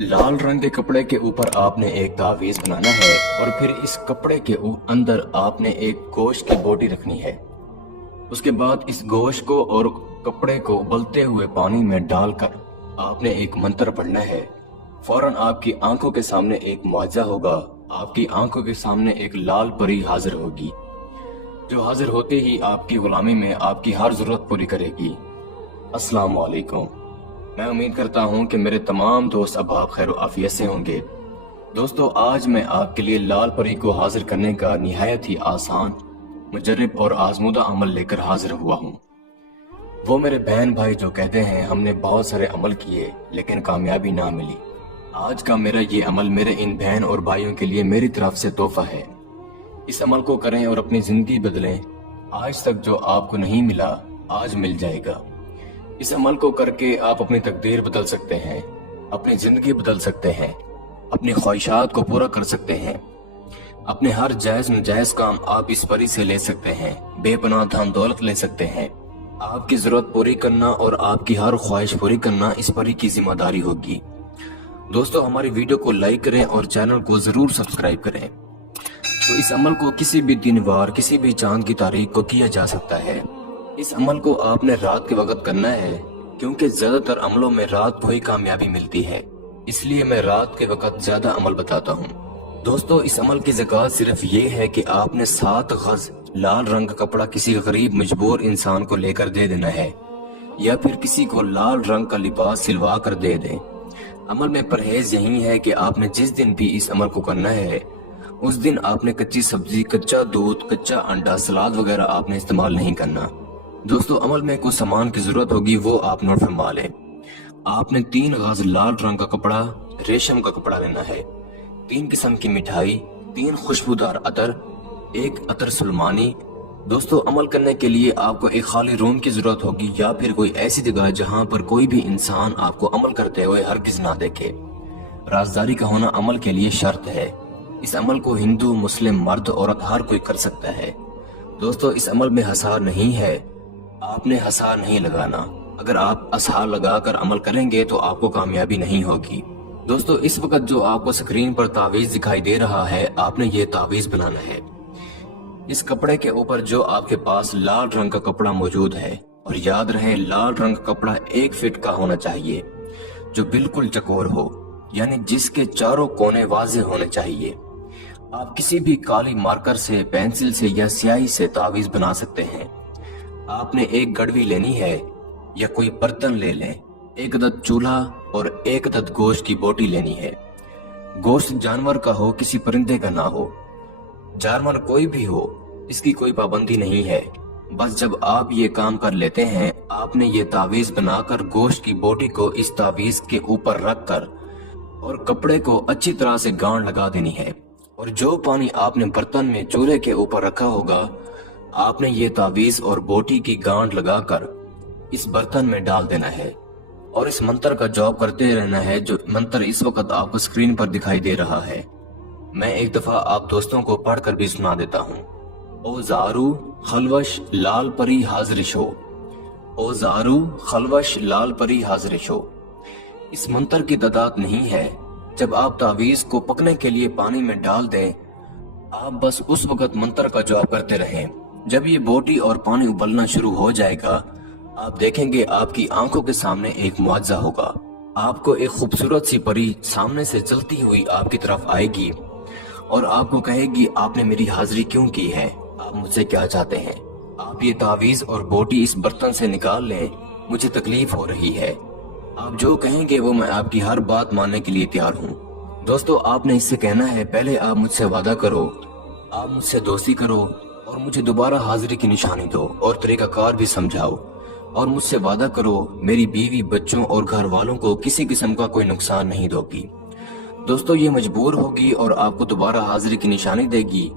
लाल रंग के कपड़े के ऊपर आपने एक तावीज बनाना है और फिर इस कपड़े के अंदर आपने एक गोश्त की बोटी रखनी है। उसके बाद इस गोश्त को और कपड़े को उबलते हुए पानी में डालकर आपने एक मंत्र पढ़ना है। फौरन आपकी आंखों के सामने एक मुआजा होगा। आपकी आंखों के सामने एक लाल परी हाजिर होगी, जो हाजिर होते ही आपकी गुलामी में आपकी हर जरूरत पूरी करेगी। अस्सलाम वालेकुम। मैं उम्मीद करता हूं कि मेरे तमाम दोस्त अब आप खैर आफियत से होंगे। दोस्तों, आज मैं आपके लिए लाल परी को हाजिर करने का निहायत ही आसान, मुजर्रब और आजमूदा अमल लेकर हाजिर हुआ हूं। वो मेरे बहन भाई जो कहते हैं हमने बहुत सारे अमल किए लेकिन कामयाबी ना मिली, आज का मेरा ये अमल मेरे इन बहन और भाइयों के लिए मेरी तरफ से तोहफा है। इस अमल को करें और अपनी जिंदगी बदलें। आज तक जो आपको नहीं मिला आज मिल जाएगा। इस अमल को करके आप अपनी तकदीर बदल सकते हैं, अपनी जिंदगी बदल सकते हैं, अपनी ख्वाहिशात को पूरा कर सकते हैं। अपने हर जायज नजायज काम आप इस परी से ले सकते हैं। बेपनाह धन दौलत ले सकते हैं। आपकी जरूरत पूरी करना और आपकी हर ख्वाहिश पूरी करना इस परी की जिम्मेदारी होगी। दोस्तों, हमारी वीडियो को लाइक करें और चैनल को जरूर सब्सक्राइब करें। तो इस अमल को किसी भी दिन वार, किसी भी चांद की तारीख को किया जा सकता है। इस अमल को आपने रात के वक्त करना है, क्योंकि ज्यादातर अमलों में रात को ही कामयाबी मिलती है, इसलिए मैं रात के वक्त ज्यादा अमल बताता हूँ। दोस्तों, इस अमल की ज़कात सिर्फ ये है कि आपने 7 गज लाल रंग का कपड़ा किसी गरीब मजबूर इंसान को लेकर दे देना है, या फिर किसी को लाल रंग का लिबास सिलवा कर दे दें। अमल में परहेज यही है कि आपने जिस दिन भी इस अमल को करना है उस दिन आपने कच्ची सब्जी, कच्चा दूध, कच्चा अंडा, सलाद वगैरह आपने इस्तेमाल नहीं करना। दोस्तों, अमल में कुछ सामान की जरूरत होगी, वो आप नोट फरमा लें। आपने 3 गज लाल रंग का कपड़ा, रेशम का कपड़ा लेना है, 3 किस्म की मिठाई, 3 खुशबूदार अतर, 1 अतर सुलमानी। दोस्तों, अमल करने के लिए आपको एक खाली रूम की जरूरत होगी, या फिर कोई ऐसी जगह जहां पर कोई भी इंसान आपको अमल करते हुए हरगिज ना देखे। राजदारी का होना अमल के लिए शर्त है। इस अमल को हिंदू, मुस्लिम, मर्द, औरत हर कोई कर सकता है। दोस्तों, इस अमल में हसार नहीं है, आपने हसार नहीं लगाना। अगर आप हसार लगाकर अमल करेंगे तो आपको कामयाबी नहीं होगी। दोस्तों, इस वक्त जो आपको स्क्रीन पर तावीज दिखाई दे रहा है, आपने ये तावीज बनाना है। इस कपड़े के ऊपर जो आपके पास लाल रंग का कपड़ा मौजूद है, और याद रहे लाल रंग का कपड़ा 1 फीट का होना चाहिए, जो बिल्कुल चकोर हो, यानी जिसके चारों कोने वाज़ेह होने चाहिए। आप किसी भी काली मार्कर से, पेंसिल से या स्याही से तावीज बना सकते हैं। आपने 1 गड़वी लेनी है या कोई बर्तन ले लें, 1 अदद चूल्हा और 1 अदद गोश्त की बोटी लेनी है। गोश्त जानवर का हो, किसी परिंदे का ना हो। जानवर कोई भी हो, इसकी कोई पाबंदी नहीं है। बस जब आप ये काम कर लेते हैं, आपने ये तावीज बनाकर गोश्त की बोटी को इस तावीज के ऊपर रखकर और कपड़े को अच्छी तरह से गांठ लगा देनी है। और जो पानी आपने बर्तन में चूल्हे के ऊपर रखा होगा, आपने ये तावीज और बोटी की गांठ लगाकर इस बर्तन में डाल देना है और इस मंत्र का जॉब करते रहना है, जो मंत्र इस वक्त आपको स्क्रीन पर दिखाई दे रहा है। मैं एक दफा आप दोस्तों को पढ़कर भी सुना देता हूँ। ओ ज़ारू खलवश लाल परी हाजिरिश हो, ओ ज़ारू खलवश लाल परी हाजिरिश हो। इस मंत्र की तादाद नहीं है। जब आप तावीज को पकने के लिए पानी में डाल दें, आप बस उस वक्त मंत्र का जॉब करते रहें। जब ये बोटी और पानी उबलना शुरू हो जाएगा, आप देखेंगे आपकी आंखों के सामने एक मुआवजा होगा। आपको एक खूबसूरत सी परी सामने से चलती हुई आपकी तरफ आएगी और आपको कहेगी, आपने मेरी हाजिरी क्यों की है, आप मुझसे क्या चाहते हैं। आप ये तावीज और बोटी इस बर्तन से निकाल लें, मुझे तकलीफ हो रही है। आप जो कहेंगे वो मैं आपकी हर बात मानने के लिए तैयार हूँ। दोस्तों, आपने इससे कहना है, पहले आप मुझसे वादा करो, आप मुझसे दोस्ती करो और मुझे दोबारा हाजिरी की निशानी दो और तरीकाकार भी समझाओ, और मुझसे वादा करो मेरी बीवी, बच्चों और घर वालों को किसी किस्म का कोई नुकसान नहीं दोगी। दोस्तों, ये मजबूर होगी और आपको दोबारा हाजिरी की निशानी देगी,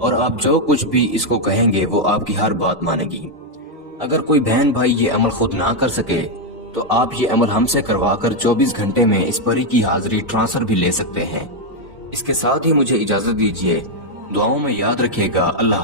और आप जो कुछ भी इसको कहेंगे वो आपकी हर बात मानेगी। अगर कोई बहन भाई ये अमल खुद ना कर सके तो आप ये अमल हमसे करवाकर 24 घंटे में इस परी की हाजिरी ट्रांसफर भी ले सकते हैं। इसके साथ ही मुझे इजाजत दीजिए। दुआओं में याद रखिएगा। अल्लाह।